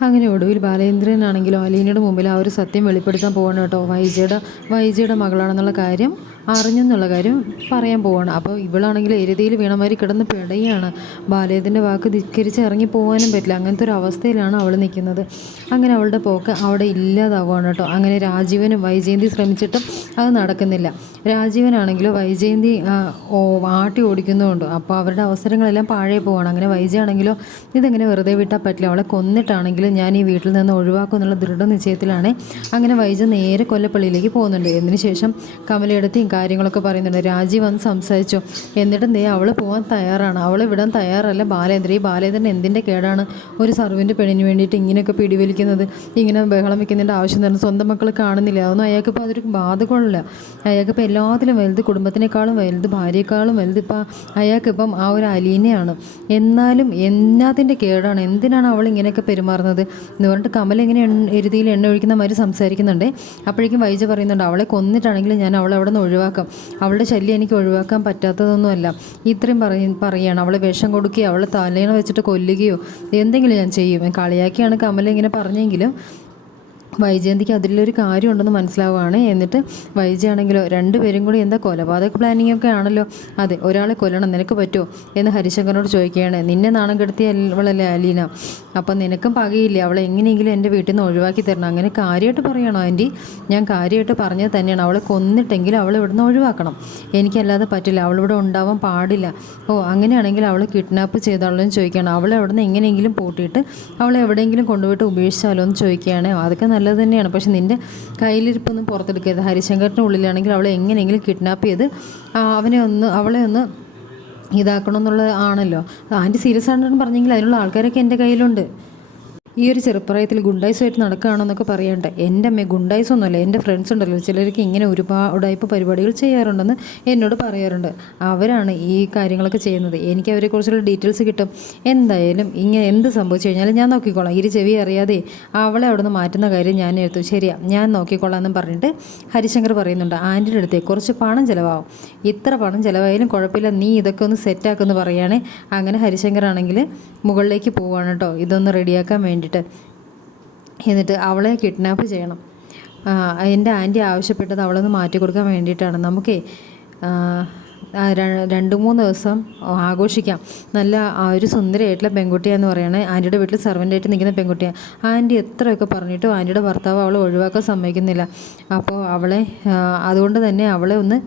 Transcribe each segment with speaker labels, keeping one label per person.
Speaker 1: അങ്ങനെ ഒടുവിൽ ബാലേന്ദ്രനാണെങ്കിലോ അലീനയുടെ മുമ്പിൽ ആ ഒരു സത്യം വെളിപ്പെടുത്താൻ പോകണം കേട്ടോ. വൈജയുടെ വൈജയുടെ മകളാണെന്നുള്ള കാര്യം അറിഞ്ഞെന്നുള്ള കാര്യം പറയാൻ പോവാണ്. അപ്പോൾ ഇവളാണെങ്കിൽ എരുതിയിൽ വീണമാതിരി കിടന്ന് പിടയാണ്. ബാലേതിന്റെ വാക്ക് ധിക്കരിച്ച് ഇറങ്ങി പോകാനും പറ്റില്ല. അങ്ങനത്തെ ഒരു അവസ്ഥയിലാണ് അവൾ നിൽക്കുന്നത്. അങ്ങനെ അവളുടെ പോക്ക് അവിടെ ഇല്ലാതാവുകയാണ് കേട്ടോ. അങ്ങനെ രാജീവനും വൈജയന്തി ശ്രമിച്ചിട്ടും അത് നടക്കുന്നില്ല. രാജീവനാണെങ്കിലോ വൈജയന്തി ആട്ടി ഓടിക്കുന്നുമുണ്ട് അപ്പോൾ അവരുടെ അവസരങ്ങളെല്ലാം പാഴേ പോവാണ്. അങ്ങനെ വൈജയാണെങ്കിലോ ഇതെങ്ങനെ വെറുതെ വിട്ടാൽ പറ്റില്ല. അവളെ കൊന്നിട്ടാണെങ്കിലും ഞാൻ ഈ വീട്ടിൽ നിന്ന് ഒഴിവാക്കും എന്നുള്ള ദൃഢനിശ്ചയത്തിലാണ്. അങ്ങനെ വൈജ നേരെ കൊല്ലപ്പള്ളിയിലേക്ക് പോകുന്നുണ്ട്. അതിനുശേഷം ശേഷം കമലയെടുത്തും കാര്യങ്ങളൊക്കെ പറയുന്നുണ്ട്. രാജി വന്ന് സംസാരിച്ചു. എന്നിട്ടും ദേ അവൾ പോകാൻ തയ്യാറാണ്. അവൾ വിടാൻ തയ്യാറല്ല. ബാലേന്ദ്ര ഈ ബാലേന്ദ്രൻ എന്തിന്റെ കേടാണ്? ഒരു സർവിന്റെ പെണ്ണിന് വേണ്ടിയിട്ട് ഇങ്ങനെയൊക്കെ പിടിവലിക്കുന്നത്. ഇങ്ങനെ ബഹളം വെക്കുന്നതിന്റെ ആവശ്യം തന്നെ സ്വന്തം മക്കൾ കാണുന്നില്ല. അതൊന്നും അയാൾക്കിപ്പോൾ അതൊരു ബാധകമല്ല അയാൾക്കിപ്പോൾ എല്ലാത്തിലും വലുത് കുടുംബത്തിനേക്കാളും വലുത് ഭാര്യയെക്കാളും വലുത് ഇപ്പം അയാൾക്കിപ്പം ആ ഒരു അലീനയാണ്. എന്നാലും എന്നാത്തിന്റെ കേടാണ്. എന്തിനാണ് അവൾ ഇങ്ങനെയൊക്കെ പെരുമാറുന്നത്? എന്ന് പറഞ്ഞിട്ട് കമൽ ഇങ്ങനെ എരുതിയിൽ എണ്ണ ഒഴിക്കുന്ന മാതിരി സംസാരിക്കുന്നുണ്ട്. അപ്പോഴേക്കും വൈജ പറയുന്നുണ്ട് അവളെ കൊന്നിട്ടാണെങ്കിലും ഞാൻ അവളെ അവിടെ നിന്ന് ഒഴിവാക്കാം. അവളുടെ ശല്യം എനിക്ക് ഒഴിവാക്കാൻ പറ്റാത്തതൊന്നുമല്ല. ഇത്രയും പറയ പറയുകയാണ് അവളെ വിഷം കൊടുക്കുകയോ അവളെ തലേണ വെച്ചിട്ട് കൊല്ലുകയോ എന്തെങ്കിലും ഞാൻ ചെയ്യും. കളിയാക്കിയാണ് കമൽ ഇങ്ങനെ പറഞ്ഞെങ്കിലും വൈജയന്തിക്ക് അതിലൊരു കാര്യമുണ്ടെന്ന് മനസ്സിലാവുകയാണ്. എന്നിട്ട് വൈജയാണെങ്കിലോ രണ്ടുപേരും കൂടി എന്താ കൊലപാതക പ്ലാനിങ് ഒക്കെ ആണല്ലോ. അതെ ഒരാളെ കൊല്ലണം നിനക്ക് പറ്റുമോ എന്ന് ഹരിശങ്കറിനോട് ചോദിക്കുകയാണ്. നിന്നെ നാണം കെടുത്തിയ അവളല്ലേ അലീന? അപ്പം നിനക്കും പകയില്ല? അവളെ എങ്ങനെയെങ്കിലും എന്റെ വീട്ടിൽ നിന്ന് ഒഴിവാക്കി തരണം. അങ്ങനെ കാര്യമായിട്ട് പറയണോ ആന്റി? ഞാൻ കാര്യമായിട്ട് പറഞ്ഞത് തന്നെയാണ്. അവളെ കൊന്നിട്ടെങ്കിലും അവളെ നിന്ന് ഒഴിവാക്കണം. എനിക്കല്ലാതെ പറ്റില്ല. അവളിവിടെ ഉണ്ടാവാൻ പാടില്ല. ഓ അങ്ങനെയാണെങ്കിൽ അവളെ കിഡ്നാപ്പ് ചെയ്താലോ എന്ന് ചോദിക്കുകയാണ്. അവളെ അവിടെ നിന്ന് എങ്ങനെയെങ്കിലും പൂട്ടിയിട്ട് അവളെ എവിടെയെങ്കിലും കൊണ്ടുപോയിട്ട് ഉപേക്ഷിച്ചാലോ എന്ന് ചോദിക്കുകയാണ്. അതൊക്കെ നല്ലത് തന്നെയാണ്. പക്ഷേ നിന്റെ കയ്യിലിരിപ്പൊന്നും പുറത്തെടുക്കരുത്. ഹരിശങ്കറിന്റെ ഉള്ളിലാണെങ്കിൽ അവളെ എങ്ങനെയെങ്കിലും കിഡ്നാപ്പ് ചെയ്ത് അവനെ ഒന്ന് അവളെ ഒന്ന് ഇതാക്കണമെന്നുള്ളത് ആണല്ലോ. ആന്റി സീരിയസ് ആണെന്ന് പറഞ്ഞെങ്കിൽ അതിനുള്ള ആൾക്കാരൊക്കെ എന്റെ കയ്യിലുണ്ട്. ഈ ഒരു ചെറുപ്രായത്തിൽ ഗുണ്ടായിസുമായിട്ട് നടക്കുകയാണെന്നൊക്കെ പറയണ്ട. എന്റെ അമ്മ ഗുണ്ടായിസൊന്നുമല്ല എന്റെ ഫ്രണ്ട്സ് ഉണ്ടല്ലോ. ചിലർക്ക് ഇങ്ങനെ ഒരുപാട് ഉടായ്പ പരിപാടികൾ ചെയ്യാറുണ്ടെന്ന് എന്നോട് പറയാറുണ്ട്. അവരാണ് ഈ കാര്യങ്ങളൊക്കെ ചെയ്യുന്നത്. എനിക്ക് അവരെക്കുറിച്ചുള്ള ഡീറ്റെയിൽസ് കിട്ടും. എന്തായാലും ഇങ്ങനെ എന്ത് സംഭവിച്ചു കഴിഞ്ഞാലും ഞാൻ നോക്കിക്കോളാം. ഇരു ചെവി അറിയാതെ അവളെ അവിടെ നിന്ന് മാറ്റുന്ന കാര്യം ഞാൻ എടുത്തു. ശരിയാ ഞാൻ നോക്കിക്കോളാം എന്ന് പറഞ്ഞിട്ട് ഹരിശങ്കർ പറയുന്നുണ്ട് ആന്റിയുടെ അടുത്തേ കുറച്ച് പണം ചിലവാകും ഇത്ര പണം ചിലവായാലും കുഴപ്പമില്ല. നീ ഇതൊക്കെ ഒന്ന് സെറ്റാക്കുമെന്ന് പറയുകയാണെങ്കിൽ അങ്ങനെ ഹരിശങ്കർ ആണെങ്കിൽ മുകളിലേക്ക് പോവുകയാണ് കേട്ടോ. ഇതൊന്ന് റെഡിയാക്കാൻ വേണ്ടിയിട്ട്. എന്നിട്ട് അവളെ കിഡ്നാപ്പ് ചെയ്യണം. എന്റെ ആന്റി ആവശ്യപ്പെട്ടത് അവളൊന്ന് മാറ്റി കൊടുക്കാൻ വേണ്ടിയിട്ടാണ്. നമുക്കേ രണ്ട് മൂന്ന് ദിവസം ആഘോഷിക്കാം. നല്ല ഒരു സുന്ദരിയായിട്ടുള്ള പെൺകുട്ടിയാന്ന് പറയണേ. ആന്റിയുടെ വീട്ടിൽ സെർവന്റായിട്ട് നിൽക്കുന്ന പെൺകുട്ടിയാണ് ആന്റി എത്രയൊക്കെ പറഞ്ഞിട്ടും ആന്റിയുടെ ഭർത്താവ് അവളെ ഒഴിവാക്കാൻ സമ്മതിക്കുന്നില്ല. അപ്പോൾ അവളെ അതുകൊണ്ട് തന്നെ അവളെ ഒന്ന്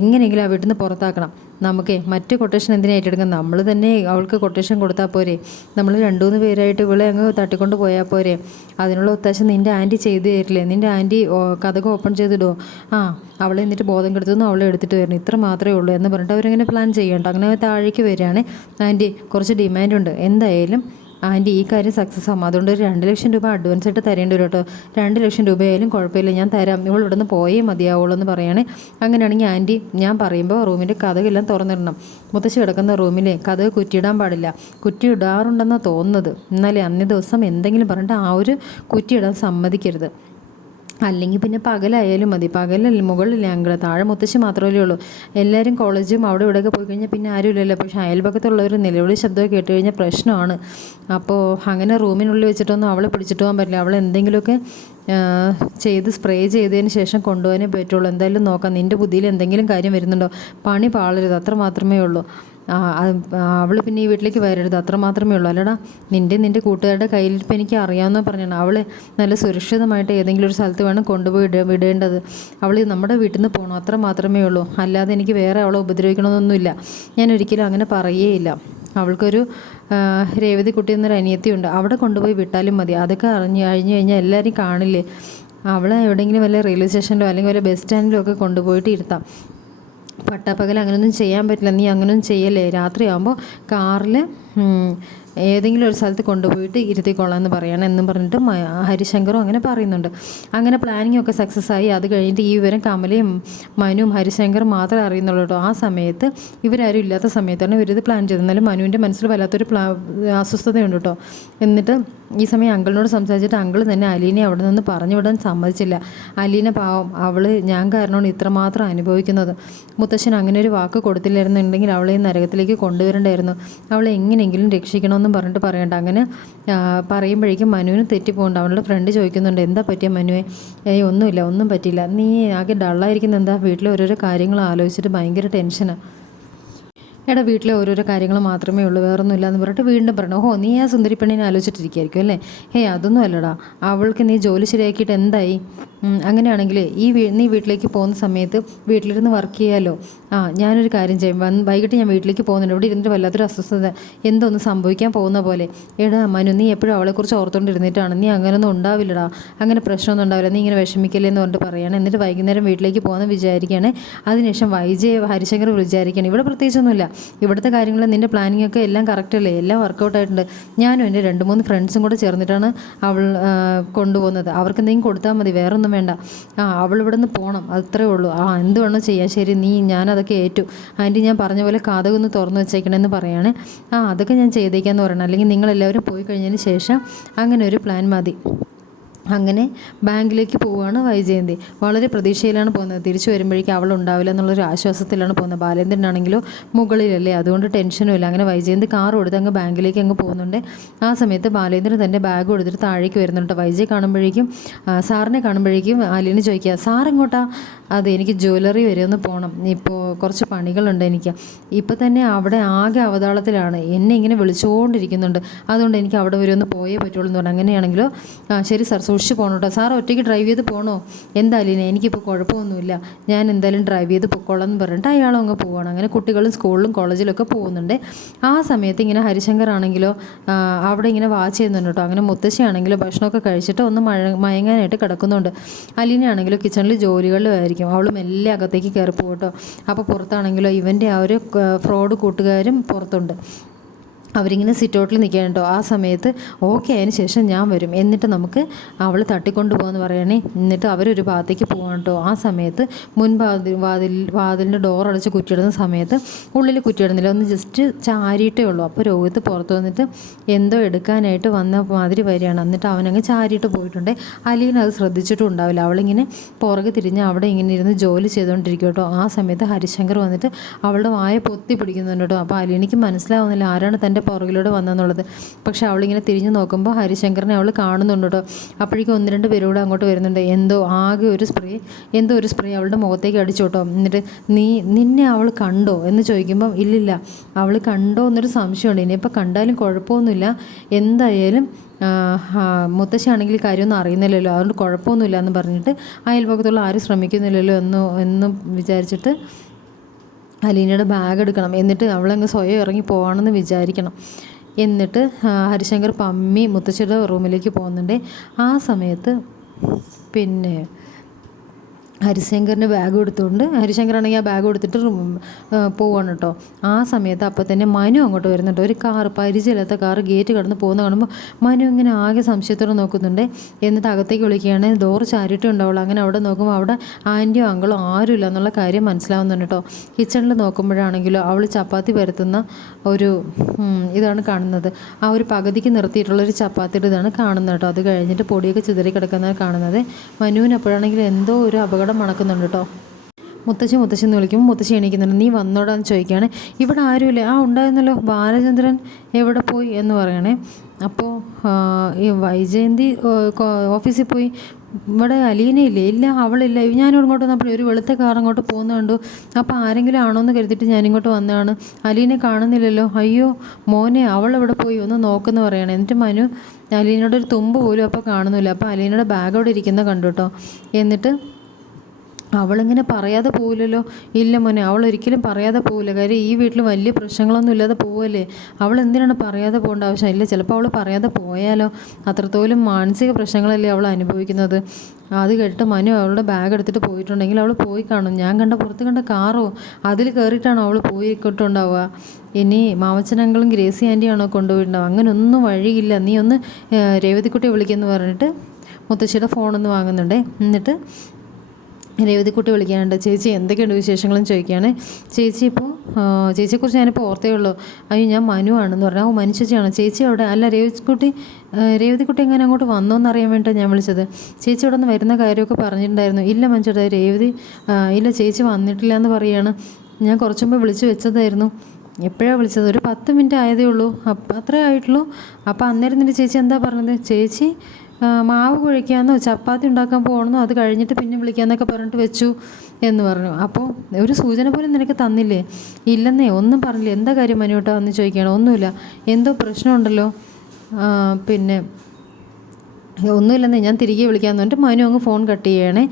Speaker 1: എങ്ങനെയെങ്കിലും ആ വീട്ടിൽ നിന്ന് പുറത്താക്കണം. നമുക്കേ മറ്റു കൊട്ടേഷൻ എന്തിനാ ഏറ്റെടുക്കാം നമ്മൾ തന്നെ അവൾക്ക് കൊട്ടേഷൻ കൊടുത്താൽ പോരെ. നമ്മൾ രണ്ടു മൂന്ന് പേരായിട്ട് ഇവളെ അങ്ങ് തട്ടിക്കൊണ്ട് പോയാൽ പോരെ. അതിനുള്ള ഒത്താശ നിന്റെ ആന്റി ചെയ്തു തരില്ലേ? നിന്റെ ആന്റി കഥക ഓപ്പൺ ചെയ്തിടുമോ ആ അവളെ എന്നിട്ട് ബോധം കെടുത്തുനിന്ന് അവളെ എടുത്തിട്ട് വരണം. ഇത്ര മാത്രമേ ഉള്ളൂ എന്ന് പറഞ്ഞിട്ട് അവരങ്ങനെ പ്ലാൻ ചെയ്യണ്ട. അങ്ങനെ താഴേക്ക് വരികയാണ്. ആന്റി കുറച്ച് ഡിമാൻഡുണ്ട് എന്തായാലും ആന്റി ഈ കാര്യം സക്സസ് ആവും. അതുകൊണ്ട് ഒരു രണ്ട് ലക്ഷം രൂപ അഡ്വാൻസ് ആയിട്ട് തരേണ്ടി വരും കേട്ടോ. രണ്ട് ലക്ഷം രൂപയായാലും കുഴപ്പമില്ല. ഞാൻ തരാം. ഇവൾ ഇവിടുന്ന് പോയേ മതിയാവുള്ളൂ എന്ന് പറയുകയാണെ അങ്ങനെയാണെങ്കിൽ ആന്റി ഞാൻ പറയുമ്പോൾ റൂമിന്റെ കഥകളെല്ലാം തുറന്നിടണം. മുത്തശ്ശി കിടക്കുന്ന റൂമിലെ കഥ കുറ്റിയിടാൻ പാടില്ല. കുറ്റി ഇടാറുണ്ടെന്നാണ് തോന്നുന്നത്. എന്നാലേ അന്നേ ദിവസം എന്തെങ്കിലും പറഞ്ഞിട്ട് ആ ഒരു കുറ്റിയിടാൻ സമ്മതിക്കരുത്. അല്ലെങ്കിൽ പിന്നെ പകലായാലും മതി. പകലല്ല മുകളിലെ ഞങ്ങൾ താഴെ മുത്തശ്ശി മാത്രമല്ലേ ഉള്ളൂ. എല്ലാവരും കോളേജും അവിടെ ഇവിടെയൊക്കെ പോയി കഴിഞ്ഞാൽ പിന്നെ ആരുമില്ലല്ലോ. പക്ഷേ അയൽപക്കത്തുള്ളവർ നിലവിളി ശബ്ദമൊക്കെ കേട്ട് കഴിഞ്ഞാൽ പ്രശ്നമാണ്. അപ്പോൾ അങ്ങനെ റൂമിനുള്ളിൽ വെച്ചിട്ടൊന്നും അവളെ പിടിച്ചിട്ട് പോകാൻ പറ്റില്ല. അവൾ എന്തെങ്കിലുമൊക്കെ ചെയ്ത് സ്പ്രേ ചെയ്തതിന് ശേഷം കൊണ്ടുപോകാനേ പറ്റുള്ളൂ. എന്തായാലും നോക്കാം. നിന്റെ ബുദ്ധിയിൽ എന്തെങ്കിലും കാര്യം വരുന്നുണ്ടോ? പണി പാളരുത്. അത്ര മാത്രമേ ഉള്ളൂ. അവൾ പിന്നെ ഈ വീട്ടിലേക്ക് വരരുത്. അത്ര മാത്രമേ ഉള്ളൂ. അല്ലടാ നിന്റെ നിന്റെ കൂട്ടുകാരുടെ കയ്യിൽ ഇപ്പം എനിക്ക് അറിയാവുന്ന പറഞ്ഞാണ്. അവൾ നല്ല സുരക്ഷിതമായിട്ട് ഏതെങ്കിലും ഒരു സ്ഥലത്ത് വേണം കൊണ്ടുപോയി ഇട വിടേണ്ടത്. അവൾ നമ്മുടെ വീട്ടിൽ നിന്ന് പോകണം അത്ര മാത്രമേ ഉള്ളൂ. അല്ലാതെ എനിക്ക് വേറെ അവളെ ഉപദ്രവിക്കണമെന്നൊന്നുമില്ല. ഞാൻ ഒരിക്കലും അങ്ങനെ പറയുകയില്ല. അവൾക്കൊരു രേവതി കുട്ടി എന്നൊരു അനിയത്തിയുണ്ട്. അവിടെ കൊണ്ടുപോയി വിട്ടാലും മതി. അതൊക്കെ അറിഞ്ഞ് കഴിഞ്ഞ് കഴിഞ്ഞാൽ എല്ലാവരും കാണില്ലേ? അവളെ എവിടെയെങ്കിലും വല്ല റെയിൽവേ സ്റ്റേഷനിലോ അല്ലെങ്കിൽ വല്ല ബസ് സ്റ്റാൻഡിലോ ഒക്കെ കൊണ്ടുപോയിട്ട് ഇരുത്താം. പട്ടാപ്പകൽ അങ്ങനെയൊന്നും ചെയ്യാൻ പറ്റില്ല. നീ അങ്ങനെയൊന്നും ചെയ്യല്ലേ? രാത്രിയാകുമ്പോൾ കാറിൽ ഏതെങ്കിലും ഒരു സ്ഥലത്ത് കൊണ്ടുപോയിട്ട് ഇരുത്തിക്കൊള്ളാം എന്ന് പറയണം എന്നും പറഞ്ഞിട്ട് ഹരിശങ്കറും അങ്ങനെ പറയുന്നുണ്ട്. അങ്ങനെ പ്ലാനിങ് ഒക്കെ സക്സസ് ആയി. അത് കഴിഞ്ഞിട്ട് ഈ വിവരം കമലയും മനുവും ഹരിശങ്കറും മാത്രമേ അറിയുന്നുള്ളൂ കേട്ടോ. ആ സമയത്ത് ഇവരാരും ഇല്ലാത്ത സമയത്താണ് ഇവരിത് പ്ലാൻ ചെയ്തത്. എന്നാലും മനുവിന്റെ മനസ്സിൽ വല്ലാത്തൊരു പ്ലാ അസ്വസ്ഥതയുണ്ട് കേട്ടോ. എന്നിട്ട് ഈ സമയം അങ്കിളിനോട് സംസാരിച്ചിട്ട് അങ്കിൾ തന്നെ അലീനെ അവിടെ നിന്ന് പറഞ്ഞു വിടാൻ സമ്മതിച്ചില്ല. അലീന പാവം അവൾ ഞാൻ കാരണമാണ് ഇത്രമാത്രം അനുഭവിക്കുന്നത്. മുത്തശ്ശൻ അങ്ങനെ ഒരു വാക്ക് കൊടുത്തില്ലായിരുന്നുണ്ടെങ്കിൽ അവളെ നരകത്തിലേക്ക് കൊണ്ടുവരേണ്ടായിരുന്നു. അവളെ എങ്ങനെയെങ്കിലും എങ്ങനെയെങ്കിലും രക്ഷിക്കണമെന്നും പറഞ്ഞിട്ട് പറയണ്ട. അങ്ങനെ പറയുമ്പോഴേക്കും മനുവിന് തെറ്റിപ്പോകണ്ട. അവളുടെ ഫ്രണ്ട് ചോദിക്കുന്നുണ്ട് എന്താ പറ്റിയ മനുവെ? ഏയ് ഒന്നുമില്ല ഒന്നും പറ്റിയില്ല. നീ ആകെ ഡള്ളായിരിക്കുന്ന എന്താ? വീട്ടിലെ ഓരോരോ കാര്യങ്ങൾ ആലോചിച്ചിട്ട് ഭയങ്കര ടെൻഷനാണ് എടാ വീട്ടിലെ ഓരോരോ കാര്യങ്ങൾ മാത്രമേ ഉള്ളൂ വേറൊന്നുമില്ല എന്ന് പറഞ്ഞിട്ട് വീണ്ടും പറഞ്ഞു ഓഹോ നീ ആ സുന്ദരി പെണ്ണിനെ ആലോചിച്ചിട്ടിരിക്കുമായിരിക്കും അല്ലേ? ഹേ അതൊന്നും അല്ലടാ. അവൾക്ക് നീ ജോലി ശരിയാക്കിയിട്ട് എന്തായി? അങ്ങനെയാണെങ്കിൽ ഈ നീ വീട്ടിലേക്ക് പോകുന്ന സമയത്ത് വീട്ടിലിരുന്ന് വർക്ക് ചെയ്യാമല്ലോ ആ ഞാനൊരു കാര്യം ചെയ്യും. വന്ന് വൈകിട്ട് ഞാൻ വീട്ടിലേക്ക് പോകുന്നുണ്ട്. ഇവിടെ ഇരുന്നിട്ട് വല്ലാത്തൊരു അസ്വസ്ഥത. എന്തോന്ന് സംഭവിക്കാൻ പോകുന്ന പോലെ? എടാ മനു നീ എപ്പോഴും അവളെക്കുറിച്ച് ഓർത്തുകൊണ്ടിരുന്നിട്ടാണ് നീ അങ്ങനൊന്നും ഉണ്ടാവില്ലടാ. അങ്ങനെ പ്രശ്നമൊന്നും ഉണ്ടാവില്ല. നീ ഇങ്ങനെ വിഷമിക്കല്ലേ എന്ന് പറഞ്ഞിട്ട് പറയുകയാണ് എന്നിട്ട് വൈകുന്നേരം വീട്ടിലേക്ക് പോകുന്ന വിചാരിക്കുകയാണ് അതിനുശേഷം വൈജയ് ഹരിശങ്കർ വിചാരിക്കുകയാണ് ഇവിടെ പ്രത്യേകിച്ചൊന്നുമില്ല. ഇവിടുത്തെ കാര്യങ്ങൾ നിന്റെ പ്ലാനിങ് ഒക്കെ എല്ലാം കറക്റ്റ് അല്ലേ? എല്ലാം വർക്കൗട്ട് ആയിട്ടുണ്ട്. ഞാനും എന്റെ രണ്ട് മൂന്ന് ഫ്രണ്ട്സും കൂടെ ചേർന്നിട്ടാണ് അവൾ കൊണ്ടുപോകുന്നത്. അവർക്ക് എന്തെങ്കിലും കൊടുത്താൽ മതി. വേറെ ഒന്നും വേണ്ട. ആ അവൾ ഇവിടെ നിന്ന് പോകണം അത്രേ ഉള്ളൂ. ആ എന്ത് വേണോ ചെയ്യാം. ശരി നീ ഞാനതൊക്കെ ഏറ്റു. ആന്റി ഞാൻ പറഞ്ഞ പോലെ കാതകൊന്ന് തുറന്നു വെച്ചേക്കണമെന്ന് പറയാണ്. ആ അതൊക്കെ ഞാൻ ചെയ്തേക്കാന്ന് പറയണം. അല്ലെങ്കിൽ നിങ്ങളെല്ലാവരും പോയി കഴിഞ്ഞതിന് ശേഷം അങ്ങനെ ഒരു പ്ലാൻ മതി. അങ്ങനെ ബാങ്കിലേക്ക് പോവുകയാണ് വൈജയന്തി. വളരെ പ്രതീക്ഷയിലാണ് പോകുന്നത്. തിരിച്ചു വരുമ്പോഴേക്കും അവൾ ഉണ്ടാവില്ല എന്നുള്ളൊരു ആശ്വാസത്തിലാണ് പോകുന്നത്. ബാലേന്ദ്രനാണെങ്കിലോ മുകളിലല്ലേ? അതുകൊണ്ട് ടെൻഷനും ഇല്ല. അങ്ങനെ വൈജയന്തി കാർ കൊടുത്ത് അങ്ങ് ബാങ്കിലേക്ക് അങ്ങ് പോകുന്നുണ്ട്. ആ സമയത്ത് ബാലേന്ദ്രൻ തന്റെ ബാഗ് കൊടുത്തിട്ട് താഴേക്ക് വരുന്നുണ്ട്. വൈജയ് കാണുമ്പോഴേക്കും സാറിനെ കാണുമ്പോഴേക്കും അലീന് ചോദിക്കുക സാർ എങ്ങോട്ടാ? അതെ എനിക്ക് ജ്വല്ലറി വരെ ഒന്ന് പോകണം ഇപ്പോൾ കുറച്ച് പണികളുണ്ട് എനിക്ക്. ഇപ്പോൾ തന്നെ അവിടെ ആകെ അവതാളത്തിലാണ്. എന്നെ ഇങ്ങനെ വിളിച്ചുകൊണ്ടിരിക്കുന്നുണ്ട് അതുകൊണ്ട് എനിക്ക് അവിടെ വരെ ഒന്ന് പോയേ പറ്റുള്ളൂ എന്ന് പറഞ്ഞു. അങ്ങനെയാണെങ്കിലോ ശരി സാർ സൂക്ഷിച്ച് പോകണം കേട്ടോ. സാർ ഒറ്റയ്ക്ക് ഡ്രൈവ് ചെയ്ത് പോകണോ? എന്തായാലും എനിക്കിപ്പോൾ കുഴപ്പമൊന്നുമില്ല. ഞാൻ എന്തായാലും ഡ്രൈവ് ചെയ്ത് പൊക്കോളാം എന്ന് പറഞ്ഞിട്ട് അയാളും അങ്ങ് പോവാണ്. അങ്ങനെ കുട്ടികളും സ്കൂളിലും കോളേജിലൊക്കെ പോകുന്നുണ്ട്. ആ സമയത്ത് ഇങ്ങനെ ഹരിശങ്കർ ആണെങ്കിലോ അവിടെ ഇങ്ങനെ വാച്ച് ചെയ്യുന്നുണ്ട് കേട്ടോ. അങ്ങനെ മുത്തശ്ശിയാണെങ്കിലോ ഭക്ഷണമൊക്കെ കഴിച്ചിട്ട് ഒന്ന് മഴ മയങ്ങാനായിട്ട് കിടക്കുന്നുണ്ട്. അലീനയാണെങ്കിലോ കിച്ചണിൽ ജോലികളിലുമായിരിക്കും അവൾ മെല്ലെ അകത്തേക്ക് കയറി പോകട്ടോ അപ്പോൾ പുറത്താണെങ്കിലോ ഇവന്റെ ആ ഒരു ഫ്രോഡ് കൂട്ടുകാരും പുറത്തുണ്ട്. അവരിങ്ങനെ സിറ്റൗട്ടിൽ നിൽക്കുകയാണ് കേട്ടോ. ആ സമയത്ത് ഓക്കെ അതിന് ശേഷം ഞാൻ വരും. എന്നിട്ട് നമുക്ക് അവൾ തട്ടിക്കൊണ്ട് പോകുമെന്ന് പറയണേ എന്നിട്ട് അവരൊരു ഭാഗത്തേക്ക് പോകണം കേട്ടോ. ആ സമയത്ത് മുൻവാതിൽ വാതിൽ വാതിലിന്റെ ഡോർ അടച്ച് കുറ്റിയിടുന്ന സമയത്ത് ഉള്ളിൽ കുറ്റിയിടുന്നില്ല. ഒന്ന് ജസ്റ്റ് ചാരിയിട്ടേ ഉള്ളൂ. അപ്പോൾ രോഹിത്ത് പുറത്ത് വന്നിട്ട് എന്തോ എടുക്കാനായിട്ട് വന്ന മാതിരി വരികയാണ്. എന്നിട്ട് അവനങ്ങ് ചാരിയിട്ട് പോയിട്ടുണ്ട്. അലീന അത് ശ്രദ്ധിച്ചിട്ടും ഉണ്ടാവില്ല. അവളിങ്ങനെ പുറകെ തിരിഞ്ഞ് അവിടെ ഇങ്ങനെ ഇരുന്ന് ജോലി ചെയ്തുകൊണ്ടിരിക്കും കേട്ടോ. ആ സമയത്ത് ഹരിശങ്കർ വന്നിട്ട് അവളുടെ വായ പൊത്തി പിടിക്കുന്നുണ്ട് കേട്ടോ. അപ്പോൾ അലീനയ്ക്ക് മനസ്സിലാവുന്നില്ല ആരാണ് തന്റെ പുറകിലൂടെ വന്നെന്നുള്ളത്. പക്ഷേ അവളിങ്ങനെ തിരിഞ്ഞു നോക്കുമ്പോൾ ഹരിശങ്കറിനെ അവൾ കാണുന്നുണ്ട് കേട്ടോ. അപ്പോഴേക്കും ഒന്ന് രണ്ട് പേരൂടെ അങ്ങോട്ട് വരുന്നുണ്ട്. എന്തോ ആകെ ഒരു സ്പ്രേ എന്തോ ഒരു സ്പ്രേ അവളുടെ മുഖത്തേക്ക് അടിച്ചു കേട്ടോ. എന്നിട്ട് നീ നിന്നെ അവൾ കണ്ടോ എന്ന് ചോദിക്കുമ്പോൾ ഇല്ലില്ല. അവൾ കണ്ടോ എന്നൊരു സംശയമുണ്ട്. ഇനിയിപ്പോൾ കണ്ടാലും കുഴപ്പമൊന്നുമില്ല. എന്തായാലും മുത്തശ്ശിയാണെങ്കിൽ കാര്യമൊന്നും അറിയുന്നില്ലല്ലോ. അതുകൊണ്ട് കുഴപ്പമൊന്നുമില്ല എന്ന് പറഞ്ഞിട്ട് അയൽപക്കത്തുള്ള ആരും ശ്രമിക്കുന്നില്ലല്ലോ എന്ന് എന്നും വിചാരിച്ചിട്ട് അലീനയുടെ ബാഗ് എടുക്കണം. എന്നിട്ട് അവളങ്ങ് സ്വയം ഇറങ്ങി പോകണമെന്ന് വിചാരിക്കണം. എന്നിട്ട് ഹരിശങ്കർ പമ്മി മുത്തശ്ശിയുടെ റൂമിലേക്ക് പോകുന്നുണ്ട്. ആ സമയത്ത് പിന്നെ ഹരിശങ്കറിന്റെ ബാഗ് എടുത്തുകൊണ്ട് ഹരിശങ്കറാണെങ്കിൽ ആ ബാഗ് എടുത്തിട്ട് പോവാണ് കേട്ടോ. ആ സമയത്ത് അപ്പോൾ തന്നെ മനു അങ്ങോട്ട് വരുന്നുണ്ട്. ഒരു കാർ പരിചയമില്ലാത്ത കാർ ഗേറ്റ് കടന്ന് പോകുന്ന കാണുമ്പോൾ മനു ഇങ്ങനെ ആകെ സംശയത്തോടെ നോക്കുന്നുണ്ട്. എന്നിട്ട് അകത്തേക്ക് വിളിക്കുകയാണ് ഡോർ ചാരിട്ടേ ഉണ്ടാവുള്ളൂ അങ്ങനെ അവിടെ നോക്കുമ്പോൾ അവിടെ ആന്റിയോ അങ്കിളോ ഇല്ല എന്നുള്ള കാര്യം മനസ്സിലാവുന്നുണ്ട് കേട്ടോ. കിച്ചണിൽ നോക്കുമ്പോഴാണെങ്കിലോ അവൾ ചപ്പാത്തി പരത്തുന്ന ഒരു ഇതാണ് കാണുന്നത്. ആ ഒരു പകുതിക്ക് നിർത്തിയിട്ടുള്ള ഒരു ചപ്പാത്തിയുടെ ഇതാണ് കാണുന്നത് കേട്ടോ. അത് കഴിഞ്ഞിട്ട് പൊടിയൊക്കെ ചിതറി കിടക്കുന്നത് കാണുന്നത്. മനുവിന് അപ്പോഴാണെങ്കിൽ എന്തോ ഒരു അപകടം മണക്കുന്നുണ്ട് കേട്ടോ മുത്തശ്ശി മുത്തശ്ശി എന്ന് വിളിക്കുമ്പോൾ മുത്തശ്ശി എണീക്കുന്നുണ്ട്. നീ വന്നോടാന്ന് ചോദിക്കുകയാണ്. ഇവിടെ ആരുമില്ല? ആ ഉണ്ടായിരുന്നല്ലോ. ബാലചന്ദ്രൻ എവിടെ പോയി? എന്ന് പറയണേ. അപ്പോൾ ഈ വൈജയന്തി ഓഫീസിൽ പോയി. ഇവിടെ അലീനയില്ലേ? ഇല്ല അവളില്ല. ഞാനിവിടെ ഇങ്ങോട്ട് വന്നപ്പോൾ ഒരു വെളുത്ത കാർ അങ്ങോട്ട് പോകുന്ന കണ്ടു. അപ്പോൾ ആരെങ്കിലും ആണോ എന്ന് കരുതിയിട്ട് ഞാനിങ്ങോട്ട് വന്നതാണ്. അലീനെ കാണുന്നില്ലല്ലോ. അയ്യോ മോനെ അവൾ എവിടെ പോയി? ഒന്ന് നോക്കെന്ന് പറയണേ. എന്നിട്ട് മനു അലീനയുടെ ഒരു തുമ്പ് പോലും അപ്പോൾ കാണുന്നില്ല. അപ്പോൾ അലീനയുടെ ബാഗ് അവിടെ ഇരിക്കുന്ന കണ്ടു കേട്ടോ എന്നിട്ട് അവളിങ്ങനെ പറയാതെ പോവില്ലല്ലോ. ഇല്ല മോനെ അവൾ ഒരിക്കലും പറയാതെ പോവില്ല. കാര്യം ഈ വീട്ടിൽ വലിയ പ്രശ്നങ്ങളൊന്നും ഇല്ലാതെ പോവല്ലേ? അവൾ എന്തിനാണ് പറയാതെ പോകേണ്ട ആവശ്യം ഇല്ല ചിലപ്പോൾ അവൾ പറയാതെ പോയാലോ. അത്രത്തോളം മാനസിക പ്രശ്നങ്ങളല്ലേ അവൾ അനുഭവിക്കുന്നത്. അത് കേട്ടിട്ട് മനു അവളുടെ ബാഗ് എടുത്തിട്ട് പോയിട്ടുണ്ടെങ്കിൽ അവൾ പോയി കാണും. ഞാൻ കണ്ട പുറത്ത് കണ്ട കാറോ അതിൽ കയറിയിട്ടാണോ അവൾ പോയിക്കൊണ്ടുണ്ടാവുക. ഇനി മാമച്ചനങ്കളും ഗ്രേസി ആന്റിയാണോ കൊണ്ടുപോയിട്ടുണ്ടാവുക? അങ്ങനെ ഒന്നും വഴിയില്ല. നീ ഒന്ന് രേവതിക്കുട്ടിയെ വിളിക്കുമെന്ന് പറഞ്ഞിട്ട് മുത്തശ്ശിയുടെ ഫോണൊന്ന് വാങ്ങുന്നുണ്ടേ. എന്നിട്ട് രേവതിക്കുട്ടി വിളിക്കാനുണ്ട്. ചേച്ചി എന്തൊക്കെയുണ്ട് വിശേഷങ്ങളും ചോദിക്കുകയാണ്. ചേച്ചി ഇപ്പോൾ ചേച്ചിയെക്കുറിച്ച് ഞാനിപ്പോൾ ഓർത്തേ ഉള്ളൂ. അയ്യോ ഞാൻ മനു ആണെന്ന് പറഞ്ഞാൽ ഓ മനു ചേച്ചിയാണോ ചേച്ചി അവിടെ അല്ല രേവതിക്കുട്ടി രേവതിക്കുട്ടി എങ്ങനെ അങ്ങോട്ട് വന്നോ എന്നറിയാൻ വേണ്ടിയിട്ടാണ് ഞാൻ വിളിച്ചത്. ചേച്ചി ഇവിടെ നിന്ന് വരുന്ന കാര്യമൊക്കെ പറഞ്ഞിട്ടുണ്ടായിരുന്നു. ഇല്ല മനുഷ്യരുടെ രേവതി ഇല്ല ചേച്ചി വന്നിട്ടില്ല എന്ന് പറയുകയാണ് ഞാൻ കുറച്ച് മുമ്പ് വിളിച്ചു വെച്ചതായിരുന്നു. എപ്പോഴാണ് വിളിച്ചത്? ഒരു പത്ത് മിനിറ്റ് ആയതേ ഉള്ളൂ. അപ്പം അത്രേ ആയിട്ടുള്ളൂ. അപ്പോൾ അന്നേരം നിന്റെ ചേച്ചി എന്താ പറഞ്ഞത്? ചേച്ചി മാവ് കുഴിക്കാമെന്നോ ചപ്പാത്തി ഉണ്ടാക്കാൻ പോകണമെന്നോ അത് കഴിഞ്ഞിട്ട് പിന്നെ വിളിക്കാമെന്നൊക്കെ പറഞ്ഞിട്ട് വെച്ചു എന്ന് പറഞ്ഞു. അപ്പോൾ ഒരു സൂചന പോലും നിനക്ക് തന്നില്ലേ? ഇല്ലെന്നേ ഒന്നും പറഞ്ഞില്ല? എന്താ കാര്യം മനുവേട്ടാ എന്ന് ചോദിക്കുകയാണ്. ഒന്നുമില്ല. എന്തോ പ്രശ്നമുണ്ടല്ലോ. പിന്നെ ഒന്നുമില്ലെന്നേ ഞാൻ തിരികെ വിളിക്കാമെന്ന് പറഞ്ഞിട്ട് മനു അങ്ങ് ഫോൺ കട്ട് ചെയ്യണേ.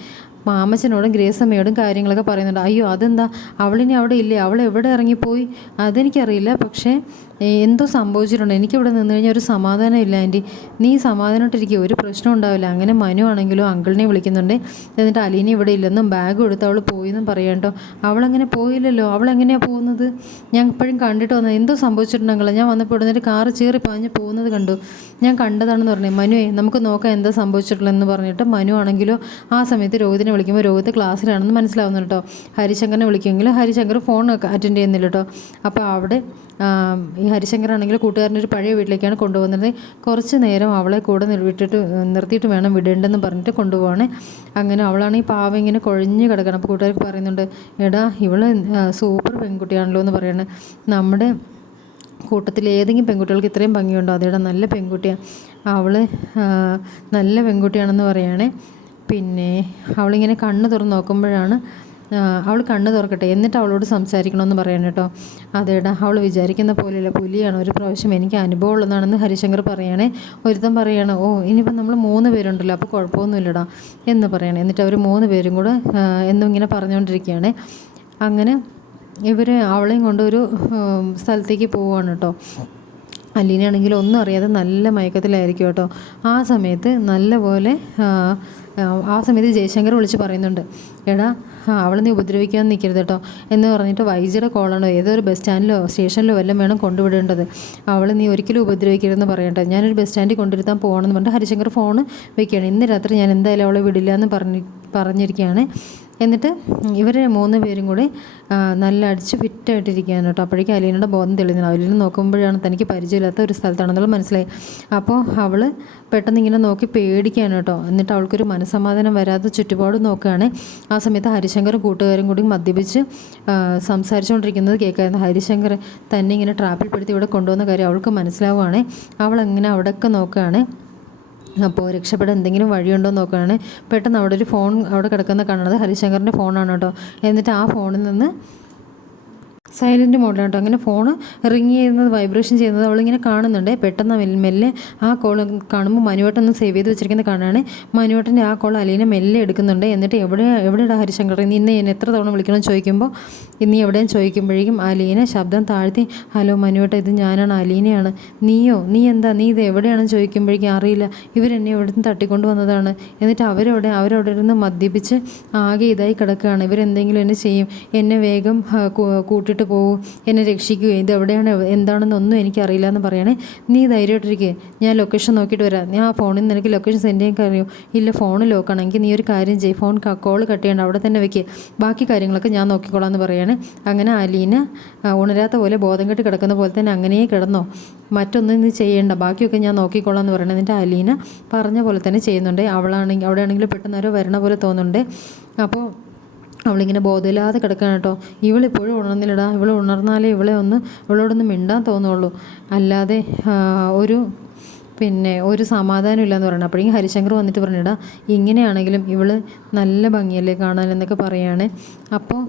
Speaker 1: മാമച്ചനോടും ഗ്രേസമ്മയോടും കാര്യങ്ങളൊക്കെ പറയുന്നുണ്ട്. അയ്യോ അതെന്താ? അവളിനി അവിടെ ഇല്ലേ? അവൾ എവിടെ ഇറങ്ങിപ്പോയി? അതെനിക്കറിയില്ല. പക്ഷേ എന്തോ സംഭവിച്ചിട്ടുണ്ട്. എനിക്കിവിടെ നിന്ന് കഴിഞ്ഞാൽ ഒരു സമാധാനം ഇല്ല ആന്റി. നീ സമാധാനമായിട്ടിരിക്കുക ഒരു പ്രശ്നം ഉണ്ടാവില്ല. അങ്ങനെ മനു ആണെങ്കിലും അങ്കിളിനെ വിളിക്കുന്നുണ്ട്. എന്നിട്ട് അലീനെ ഇവിടെ ഇല്ലെന്നും ബാഗ് എടുത്ത് അവൾ പോയെന്നും പറയാം കേട്ടോ. അവളങ്ങനെ പോയില്ലല്ലോ. അവളെങ്ങനെയാണ് പോകുന്നത്? ഞാൻ ഇപ്പോഴും കണ്ടിട്ട് വന്നത്. എന്തോ സംഭവിച്ചിട്ടുണ്ട് ഞാൻ വന്നപ്പോൾ ഇവിടുന്ന് കാറ് ചീറി പാഞ്ഞ് പോകുന്നത് കണ്ടു. ഞാൻ കണ്ടതാണെന്ന് പറഞ്ഞു. മനുവേ നമുക്ക് നോക്കാം എന്താ സംഭവിച്ചിട്ടുള്ളതെന്ന് പറഞ്ഞിട്ട് മനു ആണെങ്കിലും ആ സമയത്ത് രോഹിതിനെ വിളിക്കുമ്പോൾ രോഹിത് ക്ലാസ്സിലാണെന്ന് മനസ്സിലാവുന്നു കേട്ടോ. ഹരിശങ്കറിനെ വിളിക്കുമെങ്കിൽ ഹരിശങ്കർ ഫോൺ അറ്റൻഡ് ചെയ്യുന്നില്ല കേട്ടോ. അപ്പോൾ അവിടെ ഈ ഹരിശങ്കർ ആണെങ്കിൽ കൂട്ടുകാരന്റെ ഒരു പഴയ വീട്ടിലേക്കാണ് കൊണ്ടുപോകുന്നത്. കുറച്ച് നേരം അവളെ കൂടെ നിർവിട്ടിട്ട് നിർത്തിയിട്ട് വേണം വിടേണ്ടെന്ന് പറഞ്ഞിട്ട് കൊണ്ടുപോവാണ്. അങ്ങനെ അവളാണ് ഈ പാവ ഇങ്ങനെ കുഴഞ്ഞു കിടക്കണം. അപ്പോൾ കൂട്ടുകാർക്ക് പറയുന്നുണ്ട് എടാ ഇവൾ ആ, സൂപ്പർ പെൺകുട്ടിയാണല്ലോ എന്ന് പറയുന്നത് നമ്മുടെ കൂട്ടത്തിൽ ഏതെങ്കിലും പെൺകുട്ടികൾക്ക് ഇത്രയും ഭംഗിയുണ്ടോ? അതേടാ നല്ല പെൺകുട്ടിയാണ് അവൾ നല്ല പെൺകുട്ടിയാണെന്ന് പറയുകയാണേ പിന്നെ അവളിങ്ങനെ കണ്ണ് തുറന്ന് നോക്കുമ്പോഴാണ് അവൾ കണ്ണ് തുറക്കട്ടെ. എന്നിട്ട് അവളോട് സംസാരിക്കണമെന്ന് പറയണം കേട്ടോ. അതേടാ അവൾ വിചാരിക്കുന്ന പോലെയല്ല. പുലിയാണ്. ഒരു പ്രാവശ്യം എനിക്ക് അനുഭവം ഉള്ളതാണെന്ന് ഹരിശങ്കർ പറയണേ. ഒരുത്തൻ പറയണം ഓ ഇനിയിപ്പം നമ്മൾ മൂന്ന് പേരുണ്ടല്ലോ അപ്പോൾ കുഴപ്പമൊന്നുമില്ലടാ എന്ന് പറയണേ. എന്നിട്ട് അവർ മൂന്ന് പേരും കൂടെ എന്നും ഇങ്ങനെ പറഞ്ഞുകൊണ്ടിരിക്കുകയാണ് അങ്ങനെ ഇവർ അവളെയും കൊണ്ട് ഒരു സ്ഥലത്തേക്ക് പോവുകയാണ് കേട്ടോ. അലീനയാണെങ്കിൽ ഒന്നും അറിയാതെ നല്ല മയക്കത്തിലായിരിക്കും കേട്ടോ. ആ സമയത്ത് നല്ലപോലെ ആ, സമയത്ത് ജയശങ്കർ വിളിച്ച് പറയുന്നുണ്ട് എടാ അവൾ നീ ഉപദ്രവിക്കാൻ നിൽക്കരുത് കേട്ടോ എന്ന് പറഞ്ഞിട്ട് വൈജിയുടെ കോളാണോ ഏതൊരു ബസ് സ്റ്റാൻഡിലോ സ്റ്റേഷനിലോ വല്ലതും വേണം കൊണ്ടുവിടേണ്ടത്. അവൾ നീ ഒരിക്കലും ഉപദ്രവിക്കരുതെന്ന് പറയട്ടെ ഞാനൊരു ബസ് സ്റ്റാൻഡിൽ കൊണ്ടിരുത്താൻ പോകണമെന്ന് പറഞ്ഞിട്ട് ഹരിശങ്കർ ഫോൺ വെക്കുകയാണ്. ഇന്ന് രാത്രി ഞാൻ എന്തായാലും അവളെ വിടില്ല എന്ന് പറഞ്ഞ് പറഞ്ഞിരിക്കുകയാണ്. എന്നിട്ട് ഇവരെ മൂന്ന് പേരും കൂടി നല്ല അടിച്ച് ഫിറ്റായിട്ടിരിക്കുകയാണ് കേട്ടോ. അപ്പോഴേക്കും അലീനയുടെ ബോധം തെളിഞ്ഞത് അലീന നോക്കുമ്പോഴാണ് തനിക്ക് പരിചയമില്ലാത്ത ഒരു സ്ഥലത്താണെന്നുള്ളത് മനസ്സിലായി. അപ്പോൾ അവൾ പെട്ടെന്ന് ഇങ്ങനെ നോക്കി പേടിക്കുകയാണ് കേട്ടോ. എന്നിട്ട് അവൾക്കൊരു മനസ്സമാധാനം വരാതെ ചുറ്റുപാട് നോക്കുകയാണ്. ആ സമയത്ത് ഹരിശങ്കറും കൂട്ടുകാരും കൂടി മദ്യപിച്ച് സംസാരിച്ചുകൊണ്ടിരിക്കുന്നത് കേൾക്കായിരുന്നു. ഹരിശങ്കർ തന്നെ ഇങ്ങനെ ട്രാപ്പിൽപ്പെടുത്തി ഇവിടെ കൊണ്ടുവന്ന കാര്യം അവൾക്ക് മനസ്സിലാവുകയാണ്. അവൾ അങ്ങനെ അവിടെയൊക്കെ നോക്കുകയാണ്. അപ്പോൾ രക്ഷപ്പെടാൻ എന്തെങ്കിലും വഴിയുണ്ടോ എന്ന് നോക്കുകയാണ്. പെട്ടെന്ന് അവിടെ ഒരു ഫോൺ അവിടെ കിടക്കുന്ന കാണുന്നത് ഹരിശങ്കറിന്റെ ഫോണാണ് കേട്ടോ. എന്നിട്ട് ആ ഫോണിൽ നിന്ന് സൈലന്റ് മോഡിലാണ് കേട്ടോ. അങ്ങനെ ഫോൺ റിങ് ചെയ്യുന്നത് വൈബ്രേഷൻ ചെയ്യുന്നത് അവളിങ്ങനെ കാണുന്നുണ്ട്. പെട്ടെന്ന് മെല്ലെ ആ കോൾ കാണുമ്പോൾ മനുവേട്ടൻ ഒന്ന് സേവ് ചെയ്ത് വെച്ചിരിക്കുന്നത് കാണുകയാണ്. മനുവേട്ടന്റെ ആ കോൾ അലീന മെല്ലെ എടുക്കുന്നുണ്ട്. എന്നിട്ട് എവിടെ എവിടെയാണ് ഹരിശങ്കർ? നീ ഇന്ന് എന്നെ എത്ര തവണ വിളിക്കണം ചോദിക്കുമ്പോൾ ഇന്ന് എവിടെയും ചോദിക്കുമ്പോഴേക്കും അലീന ശബ്ദം താഴ്ത്തി ഹലോ മനുവേട്ട ഇത് ഞാനാണ് അലീനയാണ്. നീയോ? നീ എന്താ? നീ ഇത് എവിടെയാണെന്ന് ചോദിക്കുമ്പോഴേക്കും അറിയില്ല. ഇവരെന്നെ എവിടെ നിന്ന് തട്ടിക്കൊണ്ട് വന്നതാണ്. എന്നിട്ട് അവരവിടെ അവരവിടെ ഇരുന്ന് മദ്യപിച്ച് ആകെ ഇതായി കിടക്കുകയാണ്. ഇവരെന്തെങ്കിലും എന്നെ ചെയ്യും. എന്നെ വേഗം ആ, കൂ- പോകൂ എന്നെ രക്ഷിക്കൂ ഇത് എവിടെയാണ് എന്താണെന്നൊന്നും എനിക്കറിയില്ല എന്ന് പറയണേ. നീ ധൈര്യമായിട്ടിരിക്കുക ഞാൻ ലൊക്കേഷൻ നോക്കിയിട്ട് വരാം. ഞാൻ ആ ഫോണിൽ നിന്ന് നിനക്ക് ലൊക്കേഷൻ സെൻഡ് ചെയ്യാൻ കഴിയും. ഇല്ല ഫോൺ ലോക്കാണെങ്കിൽ നീ ഒരു കാര്യം ചെയ്യും ഫോൺ കോൾ കട്ട് ചെയ്യേണ്ട അവിടെ തന്നെ വെക്കുക ബാക്കി കാര്യങ്ങളൊക്കെ ഞാൻ നോക്കിക്കോളാം എന്ന് പറയാണ്. അങ്ങനെ അലീന ഉണരാത്ത പോലെ ബോധം കെട്ട് കിടക്കുന്ന പോലെ തന്നെ അങ്ങനെയേ കിടന്നോ. മറ്റൊന്നും നീ ചെയ്യേണ്ട ബാക്കിയൊക്കെ ഞാൻ നോക്കിക്കോളാം എന്ന് പറയണത് എന്നിട്ട് അലീന പറഞ്ഞ പോലെ തന്നെ ചെയ്യുന്നുണ്ട്. അവളാണെങ്കിൽ അവിടെ ആണെങ്കിൽ പെട്ടെന്ന് വരണ പോലെ തോന്നുന്നുണ്ട്. അപ്പോൾ അവളിങ്ങനെ ബോധമില്ലാതെ കിടക്കുകയാണ് കേട്ടോ. ഇവളിപ്പോഴും ഉണർന്നില്ലടാ. ഇവൾ ഉണർന്നാലേ ഇവളെ ഒന്ന് ഇവളോടൊന്ന് മിണ്ടാൻ തോന്നുള്ളൂ. അല്ലാതെ ഒരു പിന്നെ ഒരു സമാധാനം ഇല്ലയെന്ന് പറയണം. അപ്പോഴേക്കും ഹരിശങ്കർ വന്നിട്ട് പറഞ്ഞിടാ ഇങ്ങനെയാണെങ്കിലും ഇവൾ നല്ല ഭംഗിയല്ലേ കാണാൻ എന്നൊക്കെ പറയാണ്. അപ്പോൾ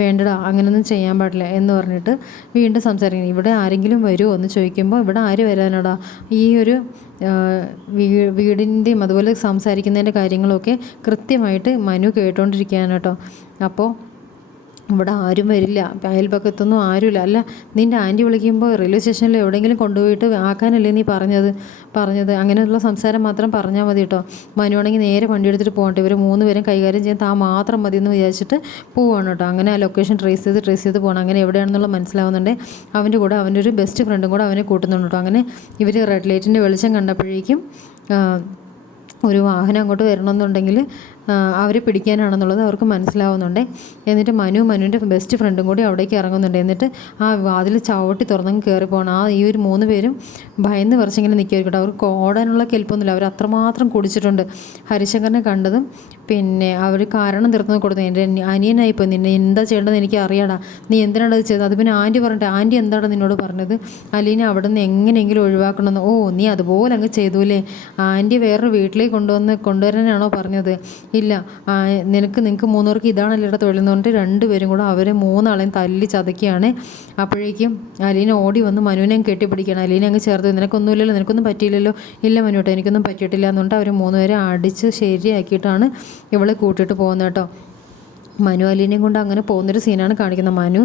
Speaker 1: വേണ്ടടാ അങ്ങനെയൊന്നും ചെയ്യാൻ പാടില്ല എന്ന് പറഞ്ഞിട്ട് വീണ്ടും സംസാരിക്കണം ഇവിടെ ആരെങ്കിലും വരുമോ എന്ന് ചോദിക്കുമ്പോൾ ഇവിടെ ആര് വരാനടാ? ഈ ഒരു വീ വീടിന്റെയും അതുപോലെ സംസാരിക്കുന്നതിന്റെ കാര്യങ്ങളൊക്കെ കൃത്യമായിട്ട് മനു കേട്ടോണ്ടിരിക്കുകയാണ് കേട്ടോ. അപ്പോൾ ഇവിടെ ആരും വരില്ല. അയൽപക്കത്തൊന്നും ആരുമില്ല. അല്ല നിന്റെ ആന്റി വിളിക്കുമ്പോൾ റെയിൽവേ സ്റ്റേഷനിൽ എവിടെയെങ്കിലും കൊണ്ടുപോയിട്ട് ആക്കാനല്ലേ നീ പറഞ്ഞത്? പറഞ്ഞത്. അങ്ങനെയുള്ള സംസാരം മാത്രം പറഞ്ഞാൽ മതി കേട്ടോ മനുവാണെങ്കിൽ നേരെ വണ്ടി എടുത്തിട്ട് പോകട്ടെ. ഇവർ മൂന്ന് പേരും കൈകാര്യം ചെയ്യാൻ താ മാത്രം മതി എന്ന് വിചാരിച്ചിട്ട് പോവാണ് കേട്ടോ അങ്ങനെ ആ ലൊക്കേഷൻ ട്രേസ് ചെയ്ത് ട്രേസ് ചെയ്ത് പോകണം അങ്ങനെ എവിടെയാണെന്നുള്ള മനസ്സിലാവുന്നുണ്ട്. അവന്റെ കൂടെ അവന്റെ ഒരു ബെസ്റ്റ് ഫ്രണ്ടും കൂടെ അവനെ കൂട്ടുന്നുണ്ട് കേട്ടോ അങ്ങനെ ഇവർ റെഡ് ലൈറ്റിന്റെ വെളിച്ചം കണ്ടപ്പോഴേക്കും ഒരു വാഹനം അങ്ങോട്ട് വരണമെന്നുണ്ടെങ്കിൽ അവരെ പിടിക്കാനാണെന്നുള്ളത് അവർക്ക് മനസ്സിലാവുന്നുണ്ട്. എന്നിട്ട് മനു മനുവിന്റെ ബെസ്റ്റ് ഫ്രണ്ടും കൂടി അവിടേക്ക് ഇറങ്ങുന്നുണ്ട്. എന്നിട്ട് ആ വാതിൽ ചവിട്ടി തുറന്നങ്ങ് കയറി പോകണം ആ ഈ ഒരു മൂന്ന് പേരും ഭയന്ന് പറിച്ചിങ്ങനെ നിൽക്കുമായിരിക്കട്ടെ അവർക്ക് ഓടാനുള്ള കെൽപ്പൊന്നുമില്ല. അവർ അത്രമാത്രം കുടിച്ചിട്ടുണ്ട്. ഹരിശങ്കറിനെ കണ്ടതും പിന്നെ അവർ കാരണം തീർന്നു കൊടുത്തു. എന്റെ അനിയനായിപ്പോൾ നിന്നെ എന്താ ചെയ്യേണ്ടതെന്ന് എനിക്ക് അറിയാടാ. നീ എന്തിനാണ് അത് ചെയ്തത്? അത് പിന്നെ ആന്റി പറഞ്ഞിട്ട് ആന്റി എന്താണ് നിന്നോട് പറഞ്ഞത്? അലീനെ അവിടെ നിന്ന് എങ്ങനെയെങ്കിലും ഒഴിവാക്കണമെന്ന്. ഓ നീ അതുപോലെ അങ്ങ് ചെയ്തൂലേ. ആന്റി വേറൊരു വീട്ടിലേക്ക് കൊണ്ടുവന്ന് കൊണ്ടുവരാനാണോ പറഞ്ഞത്? ഇല്ല. നിനക്ക് നിങ്ങൾക്ക് മൂന്നുപേർക്ക് ഇതാണല്ലോ ഇവിടെ തൊഴിലെന്ന് പറഞ്ഞിട്ട് രണ്ടുപേരും കൂടെ അവരെ മൂന്നാളെയും തല്ലി ചതക്കുകയാണ് അപ്പോഴേക്കും അലീന ഓടി വന്ന് മനുവിനെ കെട്ടിപ്പിടിക്കുകയാണ്. അലീന അങ്ങ് ചേർത്ത് നിനക്കൊന്നുമില്ലല്ലോ നിനക്കൊന്നും പറ്റിയില്ലല്ലോ. ഇല്ല മനുട്ടോ എനിക്കൊന്നും പറ്റിയിട്ടില്ല. എന്നുകൊണ്ട് അവർ മൂന്നുപേരെ അടിച്ച് ശരിയാക്കിയിട്ടാണ് ഇവളെ കൂട്ടിയിട്ട് പോകുന്നത് കേട്ടോ. മനു അലീനയും കൊണ്ട് അങ്ങനെ പോകുന്നൊരു സീനാണ് കാണിക്കുന്നത്. മനു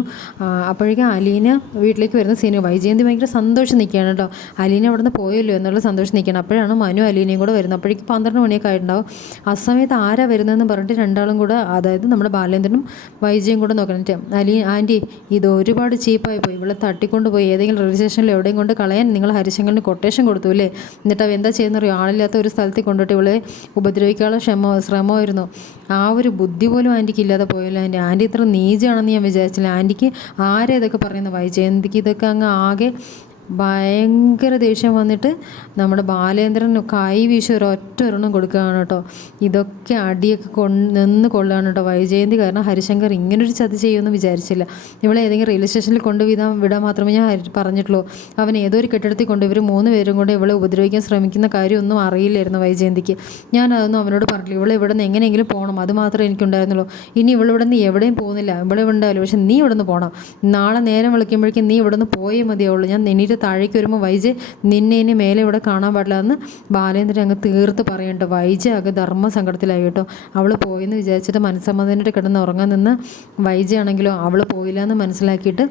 Speaker 1: അപ്പോഴേക്കും അലീന വീട്ടിലേക്ക് വരുന്ന സീന് വൈജയന്തി ഭയങ്കര സന്തോഷം നിൽക്കുകയാണ് കേട്ടോ. അലീന അവിടെ നിന്ന് പോയല്ലോ എന്നുള്ള സന്തോഷം നിൽക്കുകയാണ്. അപ്പോഴാണ് മനു അലീനയും കൂടെ വരുന്നത്. അപ്പോഴേക്കും പന്ത്രണ്ട് മണിയൊക്കെ ആയിട്ടുണ്ടാവും. ആ സമയത്ത് ആരാ വരുന്നതെന്ന് പറഞ്ഞിട്ട് രണ്ടാളും കൂടെ അതായത് നമ്മുടെ ബാലേന്ദ്രനും വൈജയും കൂടെ നോക്കണിട്ട് അലീ ആന്റി ഇത് ഒരുപാട് ചീപ്പായി പോയി. ഇവിടെ തട്ടിക്കൊണ്ട് പോയി. ഏതെങ്കിലും റെയിൽവേ സ്റ്റേഷനിൽ എവിടെയും കൊണ്ട് കളയാൻ നിങ്ങൾ ഹരിശങ്കറിന് കൊട്ടേഷൻ കൊടുത്തു അല്ലേ? എന്നിട്ട് അവ എന്താ ചെയ്യുന്ന അറിയോ ആളില്ലാത്ത ഒരു സ്ഥലത്ത് കൊണ്ടിട്ട് ഇവളെ ഉപദ്രവിക്കാനുള്ള ക്ഷമ ശ്രമമായിരുന്നു. ആ ഒരു ബുദ്ധി പോലും ആന്റിക്ക് ഇല്ലാതെ പോയല്ലോ. എന്റെ ആന്റി ഇത്ര നീചാണെന്ന് ഞാൻ വിചാരിച്ചില്ല. ആന്റിക്ക് ആരെ ഇതൊക്കെ പറയുന്നത്? വൈജയന്തിക്ക് ഇതൊക്കെ അങ്ങ് ആകെ ഭയങ്കര ദേഷ്യം വന്നിട്ട് നമ്മുടെ ബാലേന്ദ്രൻ കൈ വീശി ഒരു ഒറ്റ ഒരെണ്ണം കൊടുക്കുകയാണ് കേട്ടോ. ഇതൊക്കെ അടിയൊക്കെ കൊണ്ട് നിന്ന് കൊള്ളുകയാണ് കേട്ടോ. വൈജയന്തി കാരണം ഹരിശങ്കർ ഇങ്ങനൊരു ചതി ചെയ്യുമെന്ന് വിചാരിച്ചില്ല. ഇവളെ ഏതെങ്കിലും റെയിൽവേ സ്റ്റേഷനിൽ കൊണ്ട് വിടാൻ വിടാൻ മാത്രമേ ഞാൻ പറഞ്ഞിട്ടുള്ളൂ. അവൻ ഏതോ ഒരു കെട്ടിടത്തിൽ കൊണ്ട് ഇവർ മൂന്ന് പേരും കൂടെ ഇവളെ ഉപദ്രവിക്കാൻ ശ്രമിക്കുന്ന കാര്യമൊന്നും അറിയില്ലായിരുന്നു വൈജയന്തിക്ക്. ഞാൻ അതൊന്നും അവനോട് പറഞ്ഞില്ല ഇവളെ ഇവിടെ നിന്ന് എങ്ങനെയെങ്കിലും പോകണം അത് മാത്രമേ എനിക്കുണ്ടായിരുന്നുള്ളൂ. ഇനി ഇവളിവിടെ നിന്ന് എവിടെയും പോകുന്നില്ല. ഇവിടെ ഉണ്ടാവില്ല പക്ഷെ നീ ഇവിടെ നിന്ന് പോകണം നാളെ നേരം വിളിക്കുമ്പോഴേക്കും നീ ഇവിടെ നിന്ന് പോയേ മതിയാവുള്ളൂ. ഞാൻ നിന്നിട്ട് താഴേക്ക് വരുമ്പോൾ വൈജ് നിന്നെ ഇനി മേലെ ഇവിടെ കാണാൻ പാടില്ല എന്ന് ബാലേന്ദ്രൻ അങ്ങ് തീർത്ത് പറയണ്ട വൈജ അങ്ങ് ധർമ്മ സങ്കടത്തിലായി കേട്ടോ. അവൾ പോയെന്ന് വിചാരിച്ചിട്ട് മനസ്സമ്മതനായിട്ട് കിടന്ന് ഉറങ്ങാൻ നിന്ന് വൈജയാണെങ്കിലോ അവൾ പോയില്ല എന്ന് മനസ്സിലാക്കിയിട്ട്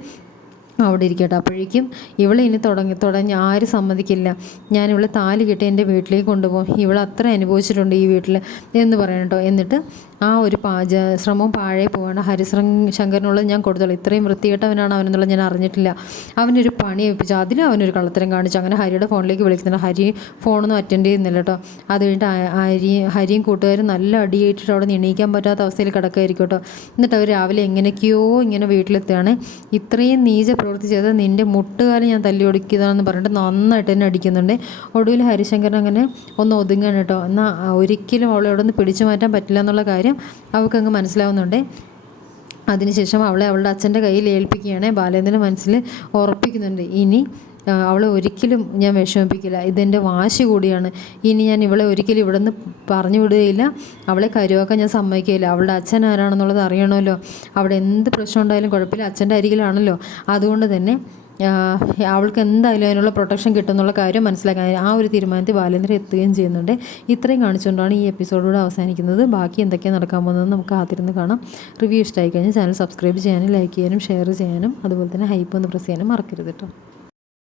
Speaker 1: അവിടെ ഇരിക്കട്ടെ അപ്പോഴേക്കും ഇവളെ ഇനി തുടങ്ങി തുടങ്ങി ആരും സമ്മതിക്കില്ല. ഞാൻ ഇവളെ താലി കെട്ടി എന്റെ വീട്ടിലേക്ക് കൊണ്ടുപോകും. ഇവൾ അത്ര അനുഭവിച്ചിട്ടുണ്ട് ഈ വീട്ടിൽ എന്ന് പറയണം കേട്ടോ എന്നിട്ട് ആ ഒരു പാച ശ്രമവും പാഴേ പോവാണ്. ഹരിശ്രം ശങ്കരനുള്ളത് ഞാൻ കൊടുത്തോളൂ. ഇത്രയും വൃത്തികെട്ടവനാണ് അവനെന്നുള്ളത് ഞാൻ അറിഞ്ഞിട്ടില്ല. അവനൊരു പണി ഏൽപ്പിച്ചു. അതിലും അവനൊരു കള്ളത്തരം കാണിച്ചു. അങ്ങനെ ഹരിയുടെ ഫോണിലേക്ക് വിളിക്കുന്നുണ്ട്. ഹരി ഫോണൊന്നും അറ്റൻഡ് ചെയ്യുന്നില്ല കേട്ടോ. അത് കഴിഞ്ഞിട്ട് ഹരി ഹരിയും കൂട്ടുകാരും നല്ല അടിയേറ്റിട്ട് അവിടെ നിന്ന് എണീക്കാൻ പറ്റാത്ത അവസ്ഥയിൽ കിടക്കായിരിക്കും കേട്ടോ. എന്നിട്ട് അവർ രാവിലെ എങ്ങനെയൊക്കെയോ ഇങ്ങനെ വീട്ടിലെത്തുകയാണ്. ഇത്രയും നീച പ്രവൃത്തി ചെയ്ത് നിന്റെ മുട്ടുകാലം ഞാൻ തല്ലി ഒടിക്കുന്നതാണെന്ന് പറഞ്ഞിട്ട് നന്നായിട്ട് തന്നെ അടിക്കുന്നുണ്ട്. ഒടുവിൽ ഹരിശങ്കരൻ അങ്ങനെ ഒന്ന് ഒതുങ്ങാണ് കേട്ടോ. എന്നാൽ ഒരിക്കലും അവളെ അവിടെ നിന്ന് പിടിച്ചു മാറ്റാൻ പറ്റില്ല എന്നുള്ള കാര്യം അവൾക്കങ്ങ് മനസ്സിലാവുന്നുണ്ട്. അതിനുശേഷം അവളെ അവളുടെ അച്ഛന്റെ കയ്യിൽ ഏൽപ്പിക്കുകയാണ്. ബാലേന്ദ്രൻ മനസ്സിൽ ഉറപ്പിക്കുന്നുണ്ട്. ഇനി അവളെ ഒരിക്കലും ഞാൻ വിഷമിപ്പിക്കില്ല. ഇതെന്റെ വാശി കൂടിയാണ്. ഇനി ഞാൻ ഇവളെ ഒരിക്കലും ഇവിടെ നിന്ന് പറഞ്ഞു വിടുകയില്ല. അവളെ കരുവാക്കാൻ ഞാൻ സമ്മതിക്കുകയില്ല. അവളുടെ അച്ഛൻ ആരാണെന്നുള്ളത് അറിയണമല്ലോ. അവിടെ എന്ത് പ്രശ്നം ഉണ്ടായാലും കുഴപ്പമില്ല. അച്ഛന്റെ അരികിലാണല്ലോ. അതുകൊണ്ട് തന്നെ അവൾക്ക് എന്തായാലും അതിനുള്ള പ്രൊട്ടക്ഷൻ കിട്ടുമെന്നുള്ള കാര്യം മനസ്സിലാക്കാൻ ആ ഒരു തീരുമാനത്തിൽ ബാലേന്ദ്രൻ എത്തുകയും ചെയ്യുന്നുണ്ട്. ഇത്രയും കാണിച്ചുകൊണ്ടാണ് ഈ എപ്പിസോഡിലൂടെ അവസാനിക്കുന്നത്. ബാക്കി എന്തൊക്കെയാണ് നടക്കാൻ പോകുന്നത് നമുക്ക് ആദ്യം കാണാം. റിവ്യൂ ഇഷ്ടമായി കഴിഞ്ഞാൽ ചാനൽ സബ്സ്ക്രൈബ് ചെയ്യാനും ലൈക്ക് ചെയ്യാനും ഷെയർ ചെയ്യാനും അതുപോലെ തന്നെ ഹൈപ്പ് ഒന്ന് പ്രസ് ചെയ്യാനും മറക്കരുത് കേട്ടോ.